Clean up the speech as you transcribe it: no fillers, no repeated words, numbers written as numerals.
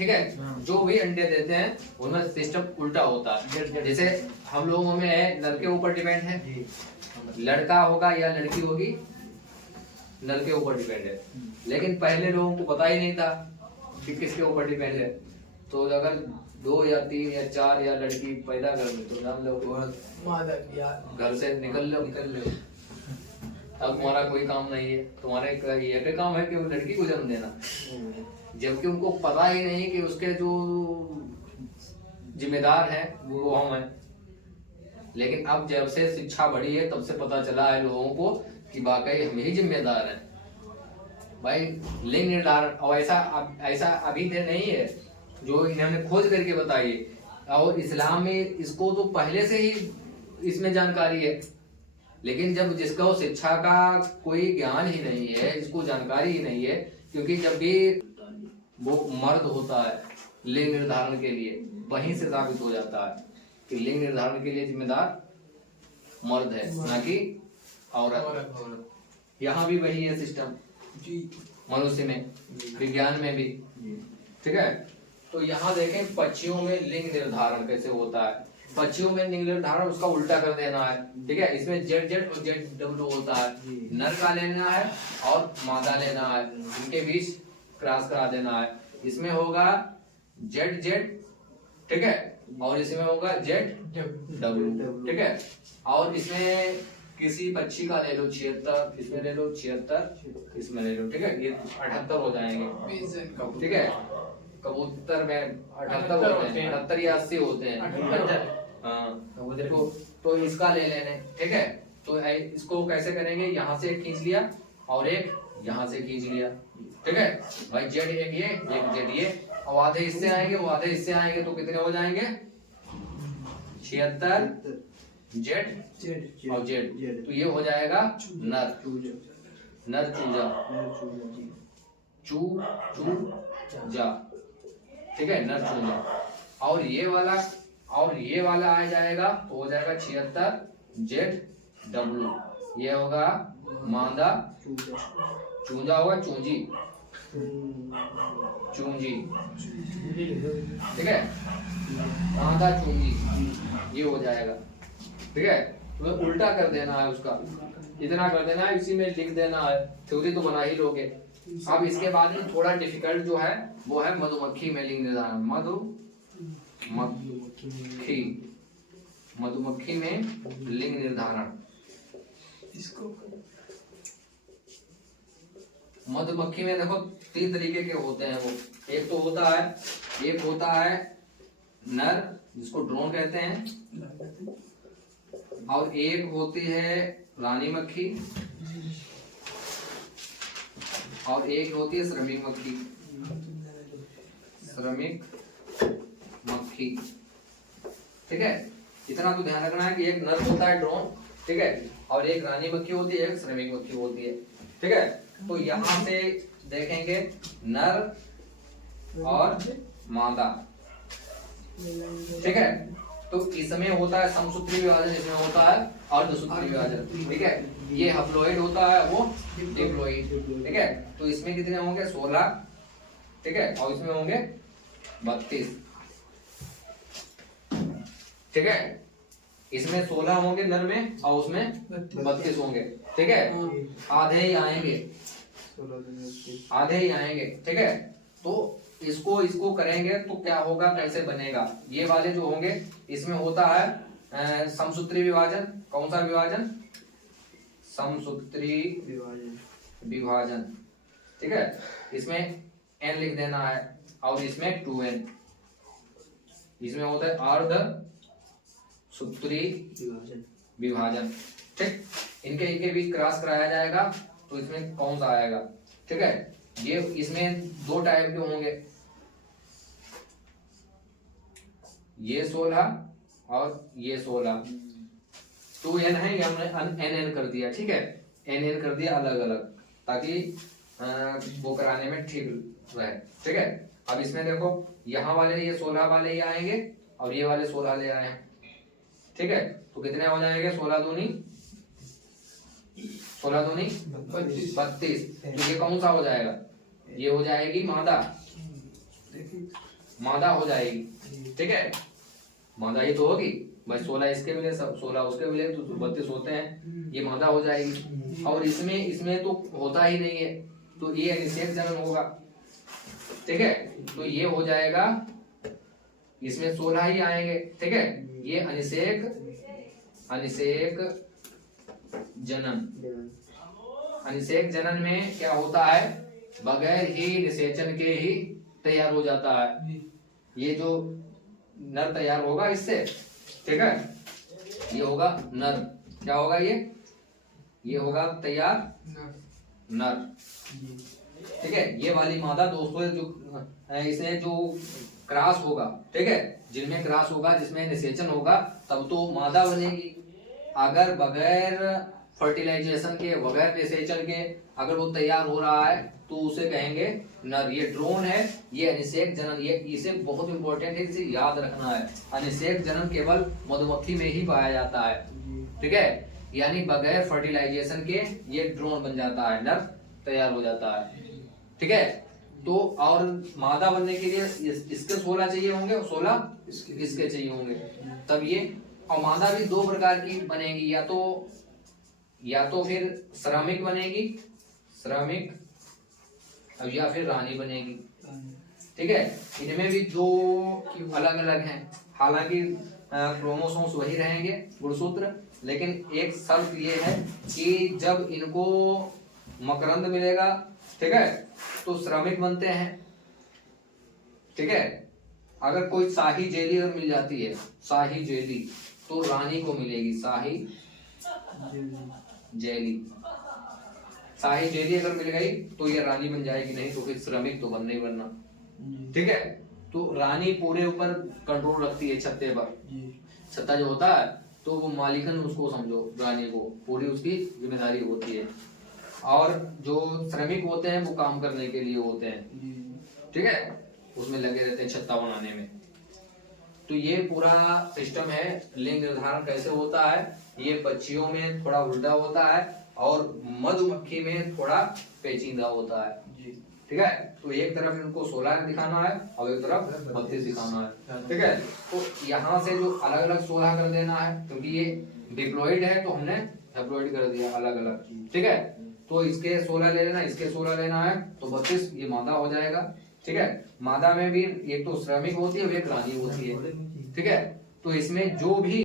ठीक है, जो भी अंडे देते हैं उनमें सिस्टम उल्टा होता है। जैसे हम लोगों में है, नर के ऊपर डिपेंड है, लड़का होगा या लड़की होगी नर के ऊपर डिपेंड है। लेकिन पहले लोगों को पता ही नहीं था कि किसके ऊपर डिपेंड है। तो अगर 2 या 3 या 4 या लड़की पैदा कर दे तो जान लो घर से निकल लो। अब तुम्हारा कोई काम नहीं है, तुम्हारा एक काम है कि वो लड़की को जन्म देना, जबकि उनको पता ही नहीं कि उसके जो जिम्मेदार है वो हम हैं। लेकिन अब जब से शिक्षा बढ़ी है तब से पता चला है लोगों को कि वाकई हम ही जिम्मेदार हैं। भाई लिंग निर्धारण और ऐसा अभी से नहीं है, जो इन्होंने खोज करके बताई है। और इस्लाम में इसको तो पहले से ही इसमें जानकारी है, लेकिन जब जिसको शिक्षा का कोई ज्ञान ही नहीं है, जिसको जानकारी ही नहीं है, क्योंकि जब भी वो मर्द होता है लिंग निर्धारण के लिए, वहीं से साबित हो जाता है कि लिंग निर्धारण के लिए जिम्मेदार मर्द है, ना कि औरत। यहाँ भी वही है सिस्टम, मनुष्य में, विज्ञान में भी, ठीक है। तो यहाँ देखें पक्षियों में लिंग निर्धारण कैसे होता है। पक्षियों में लिंग निर्धारण उसका उल्टा कर देना है, ठीक है। इसमें जेड और जेड होता है, नर का लेना है और मादा लेना है, इनके बीच क्रॉस करा देना है। इसमें होगा जेड, ठीक है, और इसमें होगा जेड डब्ल्यू, ठीक है। और इसमें किसी पक्षी का ले लो 76, इसमें ले लो 76, इसमें ले लो, ठीक है, ये 78 हो जाएंगे, ठीक है। कबूतर में 78 होते हैं, 78 या 80 होते हैं, हाँ। तो इसका ले लेने, ठीक है। तो इसको कैसे करेंगे, यहाँ से एक खींच लिया और एक यहाँ से खींच लिया, ठीक है भाई। जेड एक ये, एक जेड ये, और आधे इससे आएंगे, वो आधे इससे आएंगे, तो कितने हो जाएंगे 76 जेड और जेड। तो ये हो जाएगा नर चूजा, चूजा, ठीक है, नर चूजा। और ये वाला आ जाएगा तो हो जाएगा 76 जेड डब्ल्यू। ये होगा मादा चूजा, होगा चूंजी, ठीक है, मादा चूंजी, ये हो जाएगा, ठीक है। तो उल्टा कर देना है उसका, इतना कर देना है, इसी में लिख देना है, थ्योरी तो बना ही लोगे। अब इसके बाद में थोड़ा डिफिकल्ट जो है वो है मधुमक्खी में लिंग निर्धारण। मधुमक्खी में लिंग निर्धारण। मधुमक्खी में देखो 3 तरीके के होते हैं वो। एक होता है नर, जिसको ड्रोन कहते हैं, और एक होती है रानी मक्खी, और एक होती है श्रमिक मक्खी, ठीक है। इतना तो ध्यान रखना है कि एक नर होता है ड्रोन, ठीक है, और एक रानी मक्खी होती है, एक श्रमिक मक्खी होती है, ठीक है। तो यहाँ से देखेंगे नर और मादा, ठीक है। तो इसमें होता है समसूत्री विभाजन, इसमें होता है अर्धसूत्री विभाजन, ठीक है। ये हप्लोइड होता है, वो डिप्लोइड, ठीक है। तो इसमें कितने होंगे 16, ठीक है, और इसमें होंगे 32, ठीक है। इसमें 16 होंगे नर में और उसमें 32 होंगे, ठीक है। आधे ही आएंगे, ठीक है। तो इसको करेंगे तो क्या होगा, कैसे बनेगा। ये वाले जो होंगे इसमें होता है समसूत्री विभाजन। कौन सा विभाजन, समसूत्री विभाजन, ठीक है। इसमें n लिख देना है और इसमें 2n। इसमें होता है अर्ध सूत्री विभाजन, ठीक। इनके बीच क्रॉस कराया जाएगा तो इसमें कौन सा आएगा, ठीक है। ये इसमें 2 टाइप के होंगे, ये 16 और ये 16। 2n है, ये हमने nn कर दिया, ठीक है, nn कर दिया अलग अलग, ताकि वो कराने में ठीक रहे, ठीक है। अब इसमें देखो यहाँ वाले ये 16 वाले ही आएंगे और ये वाले 16 ले आए हैं, ठीक है। तो कितने हो जाएंगे 16 दूनी 32। तो ये कौन सा हो जाएगा, ये हो जाएगी मादा, मादा हो जाएगी, ठीक है, मादा ही तो होगी भाई, 16 इसके मिले, सब 16 उसके मिले तो 32 होते हैं, ये मादा हो जाएगी। और इसमें तो होता ही नहीं है, तो ये अनिषेक जनन होगा, ठीक है, तो ये हो जाएगा, इसमें 16 ही आएंगे, ठीक है, ये अनिषेक जनन। अनिषेक जनन में क्या होता है, बगैर ही निषेचन के ही तैयार हो जाता है, ये जो नर तैयार होगा इससे, ठीक है, ये होगा नर, क्या होगा ये होगा तैयार नर, ठीक है। ये वाली मादा दोस्तों जो इसमें जो क्रॉस होगा, ठीक है, जिनमें क्रॉस होगा, जिसमें निषेचन होगा, तब तो मादा बनेगी। अगर बगैर फर्टिलाइजेशन के, बगैर निषेचन के अगर वो तैयार हो रहा है तो उसे कहेंगे नर। ये ड्रोन है, ये अनिषेक जनन, ये इसे बहुत इंपॉर्टेंट है, इसे याद रखना है। अनिषेक जनन केवल मधुमक्खी में ही पाया जाता है, ठीक है, यानी बगैर फर्टिलाइजेशन के ये ड्रोन बन जाता है, नर तैयार हो जाता है, ठीक है। तो और मादा बनने के लिए इसके 16 चाहिए होंगे और 16 इसके चाहिए होंगे, तब ये। और मादा भी दो प्रकार की बनेगी, या तो फिर श्रमिक बनेगी, श्रमिक, या फिर रानी बनेगी, ठीक है। इनमें भी दो अलग अलग हैं, हालांकि क्रोमोसोम्स वही रहेंगे, गुणसूत्र, लेकिन एक शर्त ये है कि जब इनको मकरंद मिलेगा, ठीक है, तो श्रमिक बनते हैं, ठीक है। अगर कोई शाही जेली अगर मिल जाती है, शाही जेली, तो रानी को मिलेगी शाही जेली। शाही जेली अगर मिल गई तो ये रानी बन जाएगी, नहीं तो फिर श्रमिक तो बनना ही बनना, ठीक है। तो रानी पूरे ऊपर कंट्रोल रखती है, छत्ते पर, छत्ता जो होता है, तो वो मालिकन उसको समझो, रानी को पूरी उसकी जिम्मेदारी होती है, और जो श्रमिक होते हैं वो काम करने के लिए होते हैं, ठीक है, उसमें लगे रहते हैं छत्ता बनाने में। तो ये पूरा सिस्टम है। लिंग निर्धारण कैसे होता है, ये पक्षियों में थोड़ा उल्टा होता है और मधुमक्खी में थोड़ा पेचीदा होता है, ठीक है। तो एक तरफ इनको 16 दिखाना है और एक तरफ 32 दिखाना है, ठीक है। तो यहाँ से जो अलग अलग 16 कर देना है, क्योंकि ये डिप्लॉइड है तो हमने हैप्लॉइड कर दिया अलग अलग, ठीक है। तो इसके 16 ले लेना, इसके 16 लेना है, तो 32 ये मादा हो जाएगा, ठीक है। मादा में भी एक तो श्रमिक होती है और एक रानी होती है, ठीक है। तो इसमें जो भी